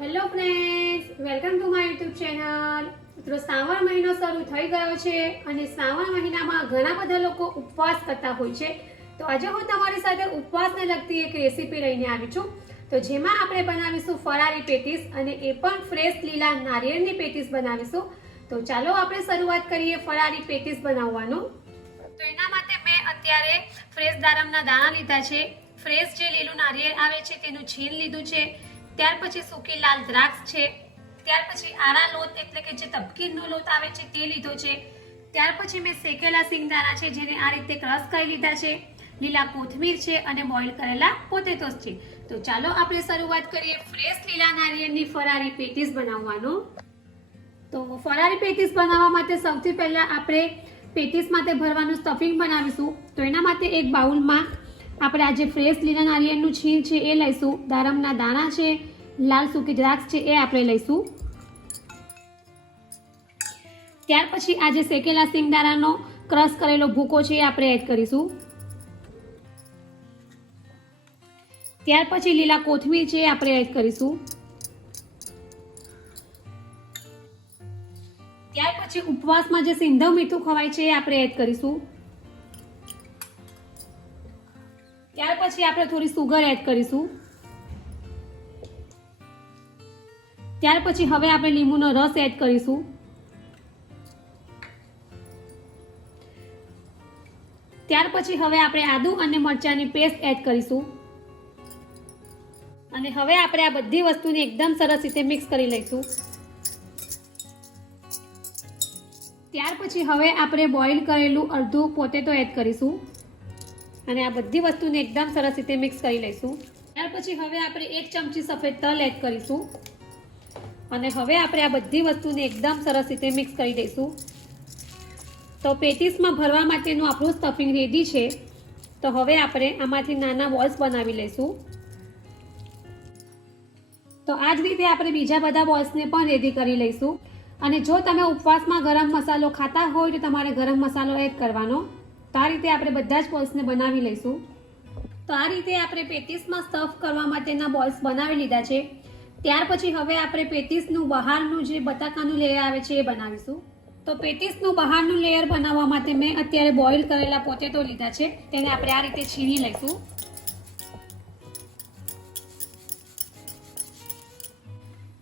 Hello friends, welcome to my YouTube channel. મિત્રો, શ્રાવણ મહિનો શરૂ થઈ ગયો છે અને શ્રાવણ મહિનામાં ઘણા બધા લોકો ઉપવાસ કરતા હોય છે. તો આજે હું તમારી સાથે ઉપવાસને લગતી એક રેસીપી લઈને આવી છું. તો જેમાં આપણે બનાવીશું ફરાળી પેટીસ અને એ પણ ફ્રેશ લીલા નારિયેળની પેટીસ બનાવીશું. તો ચાલો આપણે શરૂઆત કરીએ ફરાળી પેટીસ બનાવવાનું. તો એના માટે મેં અત્યારે ફ્રેશ દાડમના દાણા લીધા છે. ફ્રેશ જે લીલું નારિયેળ આવે છે તેનું છીણ લીધું છે. ત્યાર પછી સૂકી લાલ દ્રાક્ષ છે. ત્યાર પછી આરા લોટ એટલે કે જે તપકીરનો લોટ આવે છે તે લીધો છે. ત્યાર પછી મેં શેકેલા સિંગદાણા છે જેને આ રીતે ક્રશ કરી લીધા છે. લીલા કોથમીર છે અને બોઇલ કરેલા પોટેટોસ છે. તો ચાલો આપણે શરૂઆત કરીએ ફ્રેશ લીલા નારિયેળની ફરાળી પેટીસ બનાવવાનું. તો ફરાળી પેટીસ બનાવવા માટે સૌથી પહેલા આપણે પેટીસ માટે ભરવાનું સ્ટફિંગ બનાવીશું. તો એના માટે એક બાઉલમાં આપણે આ જે ફ્રેશ લીલા નારિયેળનું છીણ છે એ લઈશું. દાડમના દાણા છે, લાલ સૂકી દ્રાક્ષ છે એ આપણે લઈશું. ત્યાર પછી આ જે શેકેલા સિંગદાણાનો ક્રશ કરેલો ભૂકો છે એ આપણે એડ કરીશું. ત્યાર પછી લીલા કોથમીર છે એ આપણે એડ કરીશું. ત્યાર પછી ઉપવાસમાં જે સિંધવ મીઠું ખવાય છે એ આપણે એડ કરીશું. ત્યાર પછી આપણે થોડી સુગર એડ કરીશું. ત્યાર પછી હવે આપણે લીંબુનો રસ એડ કરીશું. ત્યાર પછી હવે આપણે આદુ અને મરચાંની પેસ્ટ એડ કરીશું. અને હવે આપણે આ બધી વસ્તુને એકદમ સરસ રીતે મિક્સ કરી લઈશું. ત્યાર પછી હવે આપણે બોઇલ કરેલું અડધું પોટેટો એડ કરીશું. અને આ બધી વસ્તુને એકદમ સરસ રીતે મિક્સ કરી લઈશું. ત્યાર પછી હવે આપણે 1 ચમચી સફેદ તલ એડ કરીશું. અને હવે આપણે આ બધી વસ્તુને એકદમ સરસ રીતે મિક્સ કરી દઈશું. તો પેટીસમાં ભરવા માટેનું આપણું સ્ટફિંગ રેડી છે. તો હવે આપણે આમાંથી નાના બોલ્સ બનાવી લઈશું. તો આ જ રીતે આપણે બીજા બધા બોલ્સને પણ રેડી કરી લઈશું. અને જો તમે ઉપવાસમાં ગરમ મસાલો ખાતા હોય તો તમારે ગરમ મસાલો એડ કરવાનો. તો આ રીતે આપણે બધા જ બોલ્સને બનાવી લઈશું. તો આ રીતે આપણે પેટીસમાં સ્ટફ કરવા માટેના બોલ્સ બનાવી લીધા છે. ત્યાર પછી હવે આપણે પેટીસનું બહારનું જે બટાકાનું લેયર આવે છે એ બનાવીશું. તો પેટીસનું બહારનું લેયર બનાવવા માટે મેં અત્યારે બોઇલ કરેલા પોટેટો લીધા છે. તેને આપણે આ રીતે છીણી લઈશું.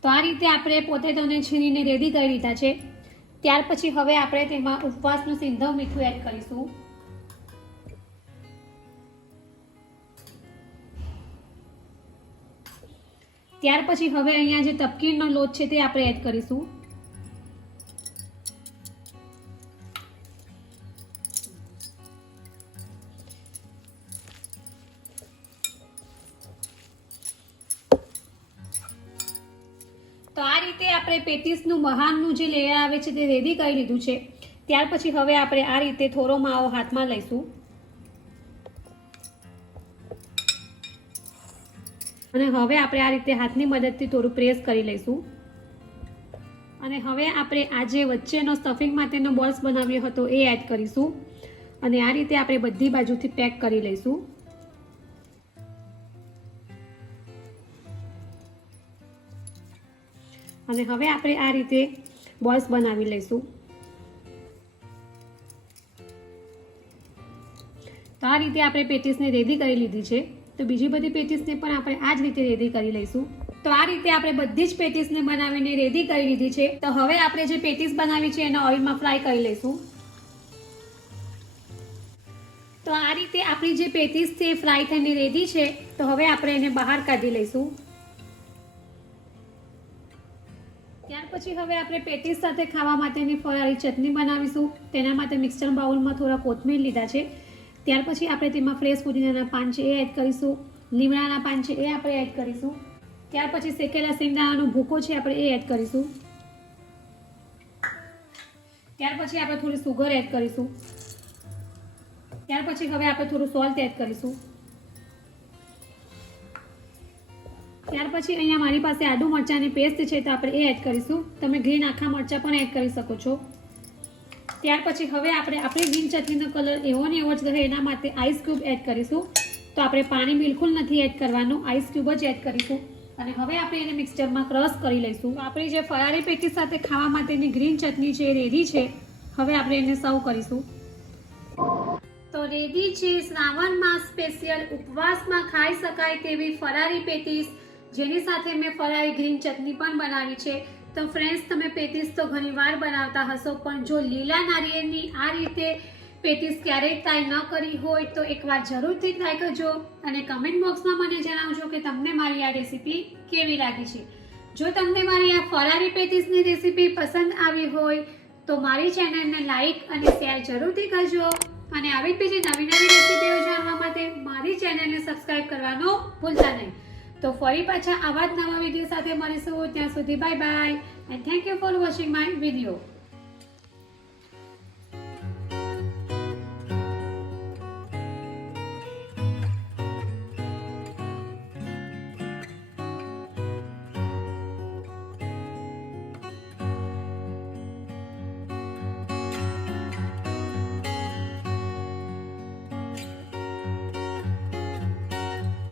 તો આ રીતે આપણે પોટેટોને છીણીને રેડી કરી લીધા છે. ત્યાર પછી હવે આપણે તેમાં ઉપવાસનું સિંધવ મીઠું એડ કરીશું. ત્યાર પછી હવે અહીંયા જે તપકીરનો લોટ છે તે આપણે એડ કરીશું. તો આ રીતે આપણે પેટીસનું બહારનું જે લેયર આવે છે તે રેડી કરી લીધું છે. ત્યાર પછી હવે આપણે આ રીતે થોડો માવો હાથમાં લઈશું. અને હવે આપણે આ રીતે હાથની મદદથી થોડું પ્રેસ કરી લઈશું. અને હવે આપણે આ જે વચ્ચેનો સ્ટફિંગ માટેનો બોલ્સ બનાવ્યો હતો એ એડ કરીશું. અને આ રીતે આપણે બધી બાજુથી પેક કરી લઈશું. અને હવે આપણે આ રીતે બોલ્સ બનાવી લઈશું. તો આ રીતે આપણે પેટીસને રેડી કરી લીધી છે. તો બીજી બધી પેટીસને પણ આપણે આ જ રીતે રેડી કરી લઈશું. તો આ રીતે આપણે બધી જ પેટીસને બનાવીને રેડી કરી લીધી છે. તો હવે આપણે જે પેટીસ બનાવી છે એને ઓઇલમાં ફ્રાય કરી લઈશું. તો આ રીતે આપણી જે પેટીસ છે ફ્રાય થઈને રેડી છે. તો હવે આપણે એને બહાર કાઢી લઈશું. ત્યાર પછી હવે આપણે પેટીસ સાથે ખાવા માટેની ફરાળી ચટણી બનાવીશું. તેના માટે મિક્સર બાઉલમાં થોડા કોથમીર લીધા છે. ત્યાર પછી આપણે તેમાં ફ્રેશ પુદીનાના પાન છે એ એડ કરીશું. લીમડાના પાન છે એ આપણે એડ કરીશું. ત્યાર પછી શેકેલા સિંગદાણાનો ભૂકો છે આપણે એ એડ કરીશું. ત્યાર પછી આપણે થોડી સુગર એડ કરીશું. ત્યાર પછી હવે આપણે થોડું સોલ્ટ એડ કરીશું. ત્યાર પછી અહીંયા મારી પાસે આદુ મરચાંની પેસ્ટ છે તો આપણે એ એડ કરીશું. તમે ગ્રીન આખા મરચાં પણ એડ કરી શકો છો. ત્યાર પછી હવે આપણે આપણી ગ્રીન ચટણીનો કલર એવો ને એવો જ રહે એના માટે આઈસ ક્યુબ એડ કરીશું. તો આપણે પાણી બિલકુલ નથી એડ કરવાનું, આઈસ ક્યુબ જ એડ કરીશું. અને હવે આપણે એને મિક્સચરમાં ક્રશ કરી લઈશું. આપણી જે ફરારી પેટીસ સાથે ખાવા માટેની ગ્રીન ચટણી છે એ રેડી છે. હવે આપણે એને સર્વ કરીશું. તો રેડી છે શ્રાવણમાં સ્પેશિયલ ઉપવાસમાં ખાઈ શકાય તેવી ફરારી પેટીસ, જેની સાથે મેં ફરારી ગ્રીન ચટણી પણ બનાવી છે. તો ફ્રેન્ડ્સ, તમે પેટીસ તો ઘણીવાર બનાવતા હશો, પણ જો લીલા નારિયેળની આ રીતે પેટીસ ક્યારેય ટ્રાય ન કરી હોય તો એકવાર જરૂરથી ટ્રાય કરજો અને કમેન્ટ બોક્સમાં મને જણાવજો કે તમને મારી આ રેસીપી કેવી લાગી છે. જો તમને મારી આ ફરારી પેટીસની રેસીપી પસંદ આવી હોય તો મારી ચેનલને લાઈક અને શેર જરૂરથી કરજો અને આવી જ બીજી નવી નવી રેસીપીઓ જાણવા માટે મારી ચેનલને સબસ્ક્રાઇબ કરવાનું ભૂલતા નહીં. તો ફરી પાછા આવા જ નવા વિડીયો સાથે મળીશું. ત્યાં સુધી bye bye and thank you for watching my video.